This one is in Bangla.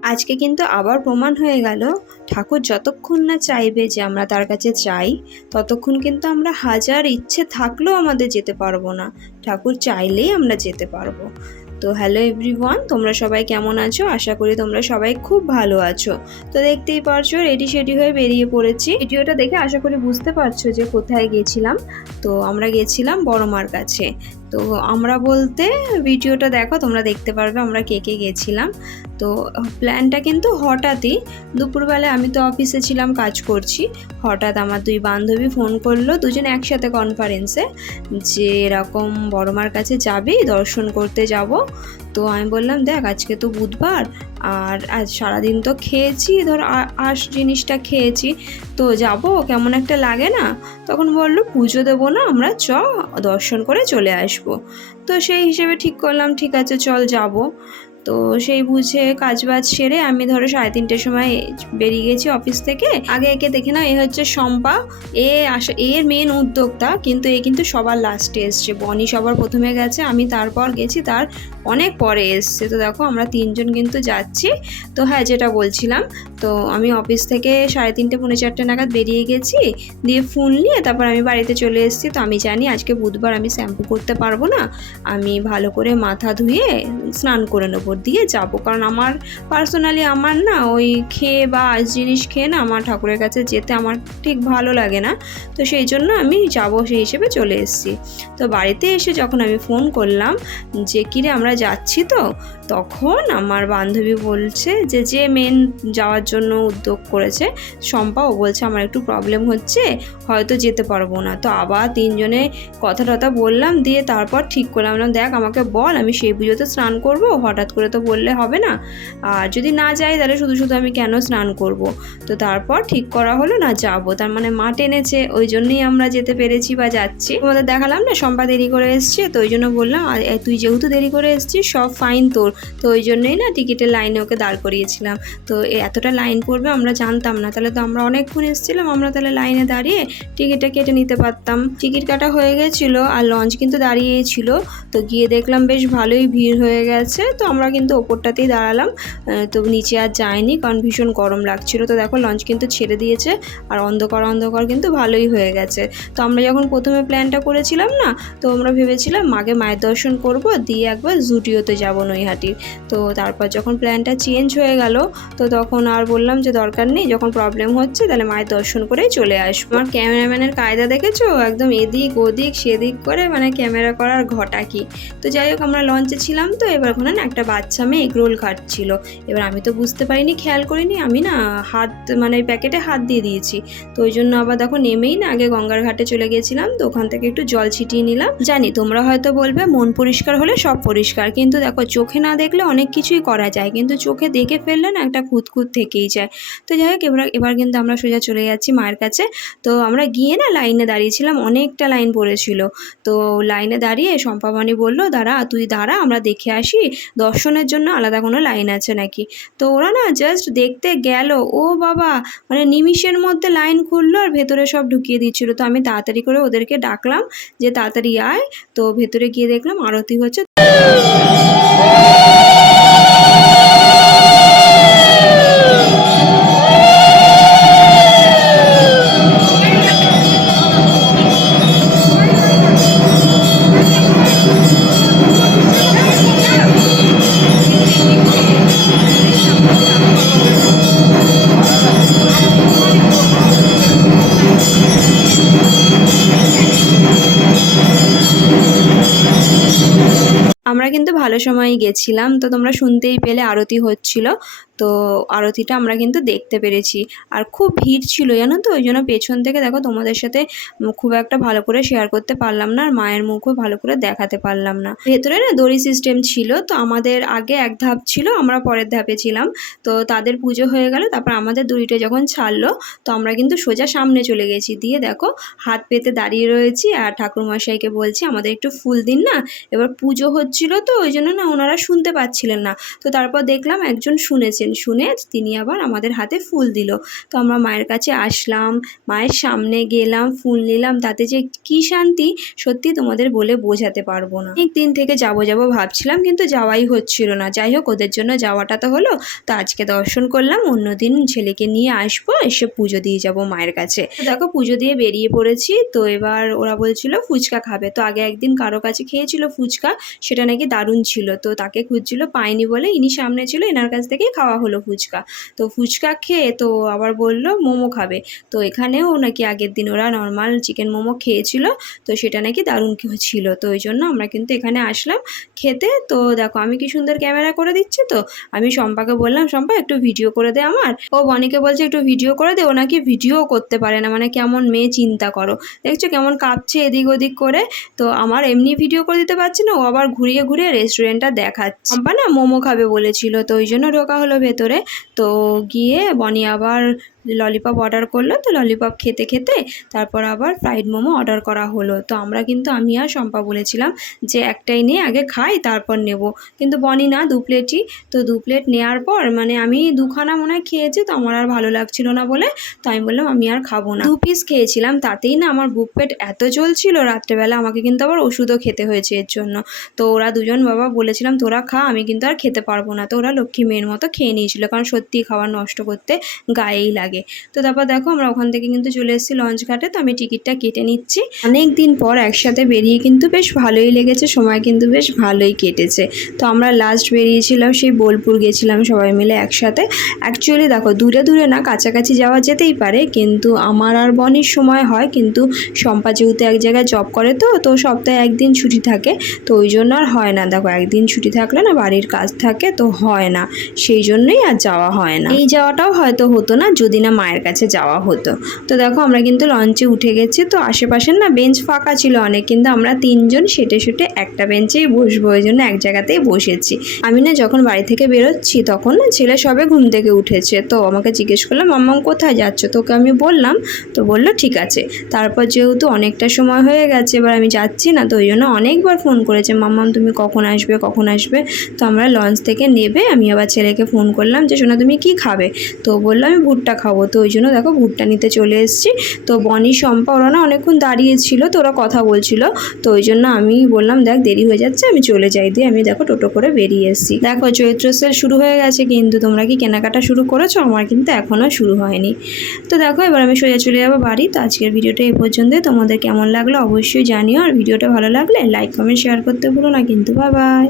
আজকে কিন্তু আবার প্রমাণ হয়ে গেল ঠাকুর যতক্ষণ না চাইবে যে আমরা তার কাছে চাই, ততক্ষণ কিন্তু আমরা হাজার ইচ্ছে থাকলেও আমাদের যেতে পারবো না। ঠাকুর চাইলেই আমরা যেতে পারবো। তো হ্যালো এভরিওয়ান, তোমরা সবাই কেমন আছো? আশা করি তোমরা সবাই খুব ভালো আছো। তো দেখতেই পারছো রেডি সেডি হয়ে বেরিয়ে পড়েছি। ভিডিওটা দেখে আশা করি বুঝতে পারছো যে কোথায় গেছিলাম। তো আমরা গেছিলাম বড় মার কাছে। তো আমরা বলতে ভিডিওটা দেখো, তোমরা দেখতে পারবে আমরা কে কে গেছিলাম। তো প্ল্যানটা কিন্তু হঠাৎই, দুপুরবেলায় আমি তো অফিসে ছিলাম, কাজ করছি। হঠাৎ আমার দুই বান্ধবী ফোন করলো, দুজন একসাথে কনফারেন্সে, যে এরকম বড় মার কাছে যাবি, দর্শন করতে যাব। তো আমি বললাম দেখ আজকে তো বুধবার, আর আজ সারাদিন তো খেয়েছি, ধর আঁশ জিনিসটা খেয়েছি, তো যাব, কেমন একটা লাগে না। তখন বললো পুজো দেবো না, আমরা দর্শন করে চলে আসবো। তো সেই হিসেবে ঠিক করলাম, ঠিক আছে চল যাব। তো সেই বুঝে কাজবাজ সেরে আমি ধরো 3:30টার সময় বেরিয়ে গেছি অফিস থেকে। আগে একে দেখে না, এ হচ্ছে শম্পা। এর মেন উদ্যোক্তা, কিন্তু এ কিন্তু সবার লাস্টে এসছে। বনি সবার প্রথমে গেছে, আমি তারপর গেছি, তার অনেক পরে এসছে। তো দেখো আমরা তিনজন কিন্তু যাচ্ছি। তো হ্যাঁ, যেটা বলছিলাম, তো আমি অফিস থেকে 3:30 পৌনে 4টে নাগাদ বেরিয়ে গেছি, দিয়ে ফুল নিয়ে তারপর আমি বাড়িতে চলে এসেছি। তো আমি জানি আজকে বুধবার আমি শ্যাম্পু করতে পারবো না, আমি ভালো করে মাথা ধুয়ে স্নান করে নেবো, দিয়ে যাব। কারণ আমার পার্সোনালি আমার না ওই খেয়ে বা আজ জিনিস খেয়ে না আমার ঠাকুরের কাছে যেতে আমার ঠিক ভালো লাগে না। তো সেই জন্য আমি যাব, সেই হিসেবে চলে এসেছি। তো বাড়িতে এসে যখন আমি ফোন করলাম যে কিরে আমরা যাচ্ছি, তো তখন আমার বান্ধবী বলছে যে মেন যাওয়ার জন্য উদ্যোগ করেছে শম্পা, ও বলছে আমার একটু প্রবলেম হচ্ছে, হয়তো যেতে পারবো না। তো আবার তিনজনে কথা টথা বললাম, দিয়ে তারপর ঠিক করলাম, দেখ আমাকে বল, আমি সেই পুজোতে স্নান করবো, হঠাৎ করে তো বললে হবে না, আর যদি না যাই তাহলে শুধু শুধু আমি কেন স্নান করব। তো তারপর ঠিক করা হলো না যাবো, তার মানে মা টেনেছে, ওই জন্যই আমরা যেতে পেরেছি বা যাচ্ছি। তোমাদের দেখালাম না শম্পা দেরি করে এসছে, তো ওই জন্য বললাম আর তুই যেহেতু দেরি করে এসছিস সব ফাইন তোর। তো ওই জন্যই না টিকিটের লাইনে ওকে দাঁড় করিয়েছিলাম। তো এতটা লাইন পড়বে আমরা জানতাম না, তাহলে তো আমরা অনেকক্ষণ এসেছিলাম, আমরা তাহলে লাইনে দাঁড়িয়ে টিকিটটা কেটে নিতে পারতাম। টিকিট কাটা হয়ে গেছিলো, আর লঞ্চ কিন্তু দাঁড়িয়েই ছিল। তো গিয়ে দেখলাম বেশ ভালোই ভিড় হয়ে গেছে। তো আমরা কিন্তু ওপরটাতেই দাঁড়ালাম, তো নিচে আর যাইনি, কারণ ভীষণ গরম লাগছিল। তো দেখো লঞ্চ কিন্তু ছেড়ে দিয়েছে, আর অন্ধকার অন্ধকার কিন্তু ভালোই হয়ে গেছে। তো আমরা যখন প্রথমে প্ল্যানটা করেছিলাম না, তো আমরা ভেবেছিলাম আগে মায়ের দর্শন করব, দিয়ে একবার জুডিওতে যাব নৈহাটির। তো তারপর যখন প্ল্যানটা চেঞ্জ হয়ে গেল, তো তখন আর বললাম যে দরকার নেই, যখন প্রবলেম হচ্ছে তাহলে মায়ের দর্শন করেই চলে আসবো। আমার ক্যামেরাম্যানের কায়দা দেখেছো, একদম এদিক ওদিক সেদিক করে মানে ক্যামেরা করার ঘটা কি। তো যাই হোক আমরা লঞ্চে ছিলাম, তো এবার ওখানে না একটা বাচ্চা মেয়ে এগরোল খাচ্ছিল। এবার আমি তো বুঝতে পারিনি, খেয়াল করিনি, আমি না হাত মানে প্যাকেটে হাত দিয়ে দিয়েছি। তো ওই জন্য আবার দেখো নেমেই না আগে গঙ্গার ঘাটে চলে গেছিলাম, তো ওখান থেকে একটু জল ছিটিয়ে নিলাম। জানি তোমরা হয়তো বলবে মন পরিষ্কার হলে সব পরিষ্কার, কিন্তু দেখো চোখে না দেখলে অনেক কিছুই করা যায়, কিন্তু চোখে দেখে ফেললে না একটা খুঁতখুঁত থেকেই যায়। তো যাই হোক এবার কিন্তু আমরা সোজা চলে যাচ্ছি মায়ের কাছে। তো আমরা গিয়ে না লাইনে দাঁড়িয়েছিলাম, অনেকটা লাইন পড়েছিল। তো লাইনে দাঁড়িয়ে শম্পাবানি বলল দাঁড়া, তুই দাঁড়া, আমরা দেখে আসি দর্শনের জন্য আলাদা কোনো লাইন আছে নাকি। তো ওরা না জাস্ট দেখতে গেল, ও বাবা, মানে নিমিষের মধ্যে লাইন খুললো আর ভেতরে সব ঢুকিয়ে দিচ্ছিল। তো আমি তাড়াতাড়ি করে ওদেরকে ডাকলাম যে তাড়াতাড়ি আয়। তো ভেতরে গিয়ে দেখলাম আরতি হচ্ছে। আমরা কিন্তু ভালো সময়ই গেছিলাম, তো তোমরা শুনতেই পেলে আরতি হচ্ছিল। তো আরতিটা আমরা কিন্তু দেখতে পেরেছি, আর খুব ভিড় ছিল জানো তো, ওই জন্য পেছন থেকে দেখো তোমাদের সাথে খুব একটা ভালো করে শেয়ার করতে পারলাম না, আর মায়ের মুখও ভালো করে দেখাতে পারলাম না। ভেতরে না দড়ি সিস্টেম ছিল, তো আমাদের আগে এক ধাপ ছিল, আমরা পরের ধাপে ছিলাম। তো তাদের পুজো হয়ে গেল, তারপর আমাদের দড়িটা যখন ছাড়লো, তো আমরা কিন্তু সোজা সামনে চলে গেছি। দিয়ে দেখো হাত পেতে দাঁড়িয়ে রয়েছি, আর ঠাকুরমশাইকে বলছি আমাদের একটু ফুল দিন না, এবার পুজো হচ্ছিল, তো ওই জন্য না ওনারা শুনতে পাচ্ছিলেন না। তো তারপর দেখলাম একজন শুনেছেন, শুনে তিনি আবার আমাদের হাতে ফুল দিল। তো আমরা মায়ের কাছে আসলাম, মায়ের সামনে গেলাম, ফুল নিলাম, তাতে যে কী শান্তি সত্যি তোমাদের বলে বোঝাতে পারবো না। অনেক দিন থেকে যাবো ভাবছিলাম, কিন্তু যাওয়াই হচ্ছিল না। যাই হোক, ওদের জন্য যাওয়াটা তো হলো। তো আজকে দর্শন করলাম, অন্যদিন ছেলেকে নিয়ে আসবো, এসে পুজো দিয়ে যাব মায়ের কাছে। তো দেখো পুজো দিয়ে বেরিয়ে পড়েছি। তো এবার ওরা বলছিল ফুচকা খাবে। তো আগে একদিন কারো কাছে খেয়েছিল ফুচকা, সেটা নাকি দারুণ ছিল। তো তাকে খুঁজছিল, পায়নি বলে ইনি সামনে ছিল, এনার কাছ থেকেই খাওয়া হলো ফুচকা। তো ফুচকা খেয়ে তো আবার বলল মোমো খাবে। তো এখানেও নাকি আগের দিন ওরা নর্মাল চিকেন মোমো খেয়েছিল, তো সেটা নাকি দারুণ ছিল। তো ওই জন্য আমরা কিন্তু এখানে আসলাম খেতে। তো দেখো আমি কি সুন্দর ক্যামেরা করে দিচ্ছি। তো আমি শম্পাকে বললাম, শম্পা একটু ভিডিও করে দে আমার। ও বনিকে বলছে একটু ভিডিও করে দে। ও নাকি ভিডিও করতে পারে না, মানে কেমন মেয়ে চিন্তা করো, দেখছো কেমন কাঁপছে এদিক ওদিক করে। তো আমার এমনি ভিডিও করে দিতে পারছি না, ও আবার ঘুরিয়ে ঘুরিয়ে রেস্টুরেন্টটা দেখাচ্ছে। শম্পা না মোমো খাবে বলেছিল, তো ওই জন্য ঢোকা হলো ভেতরে। তো গিয়ে বনি আবার ললিপপ অর্ডার করলো। তো ললিপপ খেতে খেতে তারপর আবার ফ্রাইড মোমো অর্ডার করা হলো। তো আমরা কিন্তু আমি আর শম্পা বলেছিলাম যে একটাই নিয়ে আগে খাই তারপর নেব, কিন্তু বনি না 2 প্লেটই। তো 2 প্লেট নেওয়ার পর মানে আমি 2খানা মনে হয় খেয়েছি, তো আমার আর ভালো লাগছিল না বলে তো আমি বললাম আমি আর খাবো না। 2 পিস খেয়েছিলাম, তাতেই না আমার বুক পেট এত জ্বলছিল রাত্রেবেলা, আমাকে কিন্তু আবার ওষুধও খেতে হয়েছে এর জন্য। তো ওরা দুজন বাবা বলেছিলাম তোরা খা, আমি কিন্তু আর খেতে পারবো না। তো ওরা লক্ষ্মী মেয়ের মতো খেয়ে নিয়েছিল, কারণ সত্যি খাবার নষ্ট করতে গায়েই লাগে। তো তারপর দেখো আমরা ওখান থেকে কিন্তু চলে এসেছি লঞ্চ ঘাটে। তো আমি টিকিটটা কেটে নিচ্ছি। অনেক দিন পর একসাথে বেরিয়ে কিন্তু বেশ ভালোই লেগেছে, সময় কিন্তু বেশ ভালোই কেটেছে। তো আমরা লাস্ট বেরিয়েছিলাম সেই বোলপুর গেছিলাম সবাই মিলে একসাথে। অ্যাকচুয়ালি দেখো দূরে দূরে না কাছাকাছি যাওয়া যেতেই পারে, কিন্তু আমার আর বনির সময় হয়, কিন্তু শম্পা যেহেতু এক জায়গায় জব করে, তো সপ্তাহে একদিন ছুটি থাকে, তো ওই জন্য আর হয় না। দেখো একদিন ছুটি থাকলে না বাড়ির কাজ থাকে, তো হয় না, সেই জন্যই আর যাওয়া হয় না। এই যাওয়াটাও হয়তো হতো না যদি না মায়ের কাছে যাওয়া হতো। তো দেখো আমরা কিন্তু লঞ্চে উঠে গেছি। তো আশেপাশের না বেঞ্চ ফাঁকা ছিল অনেক, কিন্তু আমরা 3 জন সেটে একটা বেঞ্চেই বসবো, ওই জন্য এক জায়গাতেই বসেছি। আমি না যখন বাড়ি থেকে বেরোচ্ছি তখন না ছেলে সবে ঘুম থেকে উঠেছে। তো আমাকে জিজ্ঞেস করলাম মাম্মাম কোথায় যাচ্ছ, তোকে আমি বললাম, তো বললো ঠিক আছে। তারপর যেহেতু অনেকটা সময় হয়ে গেছে, এবার আমি যাচ্ছি না, তো ওই জন্য অনেকবার ফোন করেছে মাম্মাম তুমি কখন আসবে কখন আসবে। তো আমরা লঞ্চ থেকে নেবে আমি আবার ছেলেকে ফোন করলাম যে শোনা তুমি কি খাবে। তো বললো আমি ভুট্টা খাবো। তো ওই জন্য দেখো ভুট্টা নিতে চলে এসেছি। তো বনি শম্পা ওরা না অনেকক্ষণ দাঁড়িয়েছিল, তো ওরা কথা বলছিল। তো ওই জন্য আমি বললাম দেখ দেরি হয়ে যাচ্ছে আমি চলে যাই, দিয়ে আমি দেখো টোটো করে বেরিয়ে এসেছি। দেখো চৈত্র সেল শুরু হয়ে গেছে, কিন্তু তোমরা কি কেনাকাটা শুরু করেছো? আমার কিন্তু এখনও শুরু হয়নি। তো দেখো এবার আমি সোজা চলে যাবো বাড়ি। তো আজকের ভিডিওটা এই পর্যন্তই। তোমাদের কেমন লাগলো অবশ্যই জানিও, আর ভিডিওটা ভালো লাগলে লাইক কমেন্ট শেয়ার করতে ভুলো না কিন্তু। Bye bye.